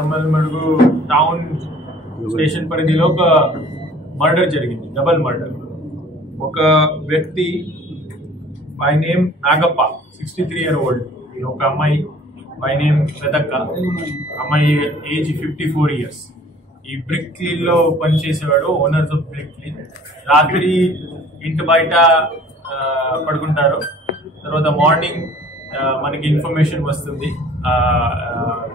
Jammalamadugu town station పరిధిలో ఒక murder జరిగింది, డబల్ మర్డర్. ఒక వ్యక్తి by name Nagappa, 63 year old, ఒక అమ్మాయి బై నేమ్ పెదక్క, అమ్మాయి ఏజ్ 54 years. ఈ బ్రిక్ క్లీన్ లో పనిచేసేవాడు, ఓనర్స్ ఆఫ్ బ్రిక్ క్లీన్. రాత్రి ఇంటి బయట పడుకుంటారు. తర్వాత మార్నింగ్ మనకి ఇన్ఫర్మేషన్ వస్తుంది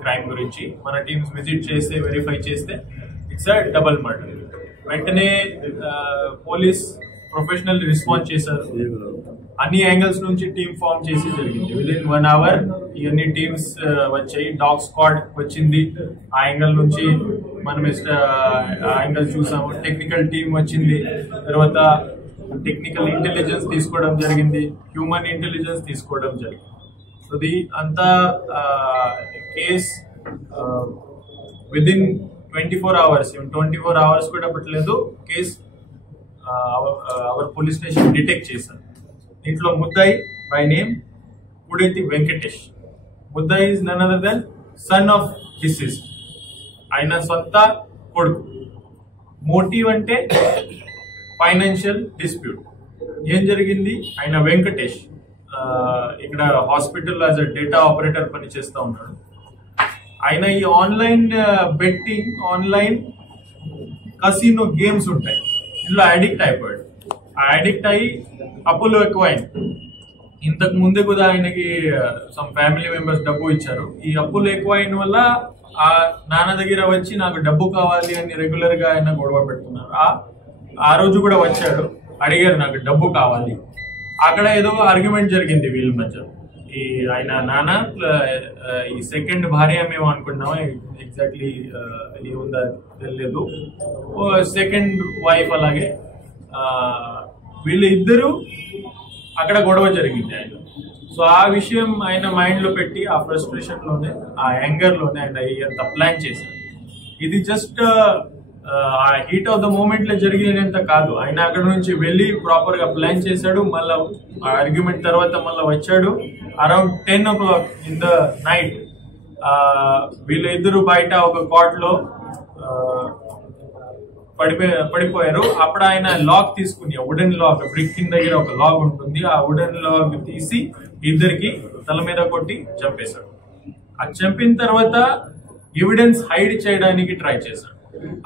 క్రైమ్ గురించి. మన టీమ్స్ విజిట్ చేస్తే వెరిఫై చేస్తే ఇట్స్ అ డబల్ మర్డర్. వెంటనే పోలీస్ ప్రొఫెషనల్ రెస్పాన్స్ చేశారు. అన్ని యాంగిల్స్ నుంచి టీమ్ ఫామ్ చేసి జరిగింది. విదిన్ 1 hour ఇవన్నీ టీమ్స్ వచ్చాయి. డాగ్ స్క్వాడ్ వచ్చింది, ఆ యాంగిల్ నుంచి మనం యాంగిల్ చూసాము. టెక్నికల్ టీమ్ వచ్చింది, తర్వాత టెక్నికల్ ఇంటెలిజెన్స్ తీసుకోవడం జరిగింది, హ్యూమన్ ఇంటెలిజెన్స్ తీసుకోవడం జరిగింది. సో ది అంతా కేస్ విదిన్ 24 hours, 24 hours కూడా పట్టలేదు, case our police station detect చేశారు. దీంట్లో ముద్దాయి బై నేమ్ కుడేతి వెంకటేష్. ముద్దాయి is none other than son of deceased, ఆయన సొంత కొడుకు. మోటివ్ అంటే ఫైనాన్షియల్ డిస్ప్యూట్. ఏం జరిగింది, ఆయన వెంకటేష్ ఇక్కడ hospital as a data operator పనిచేస్తూ ఉన్నాడు. ఆయన ఈ ఆన్లైన్ బెట్టింగ్, ఆన్లైన్ కసినో గేమ్స్ ఉంటాయి, ఇందులో అడిక్ట్ అయిపోయాడు. ఆ అడిక్ట్ అయ్యి అప్పులు ఎక్కువైంది. ఇంతకు ముందే కూడా ఆయనకి సమ్ ఫ్యామిలీ మెంబర్స్ డబ్బు ఇచ్చారు. ఈ అప్పులు ఎక్కువైన వల్ల ఆ నాన్న దగ్గర వచ్చి నాకు డబ్బు కావాలి అని రెగ్యులర్ గా ఆయన గొడవ పెడుతున్నారు. ఆ రోజు కూడా వచ్చాడు, అడిగారు నాకు డబ్బు కావాలి. అక్కడ ఏదో ఆర్గ్యుమెంట్ జరిగింది వీళ్ళ మధ్య. ఈ ఆయన నాన్న ఈ సెకండ్ భార్య మేము అనుకున్నాము, ఎగ్జాక్ట్లీ ఏముందా తెలియదు, సెకండ్ వైఫ్. అలాగే వీళ్ళు ఇద్దరు అక్కడ గొడవ జరిగింది ఆయన. సో ఆ విషయం ఆయన మైండ్ లో పెట్టి ఆ ఫ్రస్ట్రేషన్ లోనే, ఆ యాంగర్ లోనే ఆయన అంత ప్లాన్ చేశారు. ఇది జస్ట్ ఆ హీట్ ఆఫ్ ద మూమెంట్ లో జరిగినంత కాదు, ఆయన అక్కడ నుంచి వెళ్ళి ప్రాపర్ గా ప్లాన్ చేశాడు. మళ్ళా ఆర్గ్యుమెంట్ తర్వాత మళ్ళీ వచ్చాడు. Around 10 o'clock in the night వీళ్ళ ఇద్దరు బయట ఒక కాట్ లో పడిపోయారు. అప్పుడు ఆయన లాక్ తీసుకుని, వుడెన్ లాక్, బ్రిక్ కింద దగ్గర ఒక లాక్ ఉంటుంది, ఆ వుడెన్ లాక్ తీసి ఇద్దరికి తల మీద కొట్టి చంపేశాడు. అది చంపిన తర్వాత ఎవిడెన్స్ హైడ్ చేయడానికి ట్రై చేశాడు.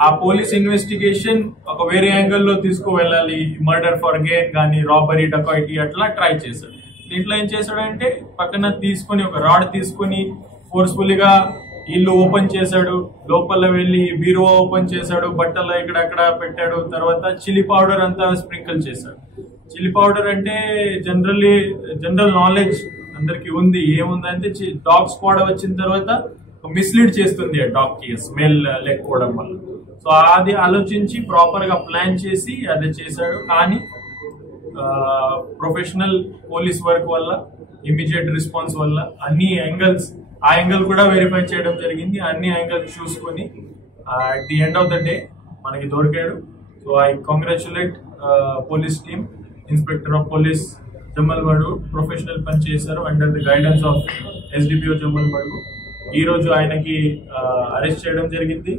ఆ పోలీస్ ఇన్వెస్టిగేషన్ ఒక వేరే యాంగిల్లో తీసుకువెళ్ళాలి, మర్డర్ ఫర్ గెయిన్ కానీ రాబరీ, డకాయిటీ అట్లా ట్రై చేశాడు. దీంట్లో ఏం చేశాడంటే పక్కన తీసుకొని ఒక రాడ్ తీసుకొని ఫోర్స్ఫుల్గా ఇల్లు ఓపెన్ చేశాడు. లోపల వెళ్ళి బీరువా ఓపెన్ చేశాడు, బట్టలు ఇక్కడక్కడ పెట్టాడు. తర్వాత చిల్లీ పౌడర్ అంతా స్ప్రింకిల్ చేశాడు. చిల్లీ పౌడర్ అంటే జనరల్ నాలెడ్జ్ అందరికి ఉంది. ఏముందంటే డాగ్ స్క్వాడ్ వచ్చిన తర్వాత మిస్లీడ్ చేస్తుంది ఆ డాగ్ కి స్మెల్ లేకపోవడం వల్ల. సో అది ఆలోచించి ప్రాపర్ గా ప్లాన్ చేసి అది చేశాడు. కానీ ప్రొఫెషనల్ పోలీస్ వర్క్ వల్ల, ఇమీడియట్ రెస్పాన్స్ వల్ల అన్ని యాంగిల్స్, ఆ యాంగిల్ కూడా వెరిఫై చేయడం జరిగింది. అన్ని యాంగిల్స్ చూసుకొని at the end of the day మనకి దొరికాడు. So I congratulate police team, inspector of police Jammalamadugu professional పని చేశారు under the guidance of SDPO Jammalamadugu. ఈ రోజు ఆయనకి అరెస్ట్ చేయడం జరిగింది.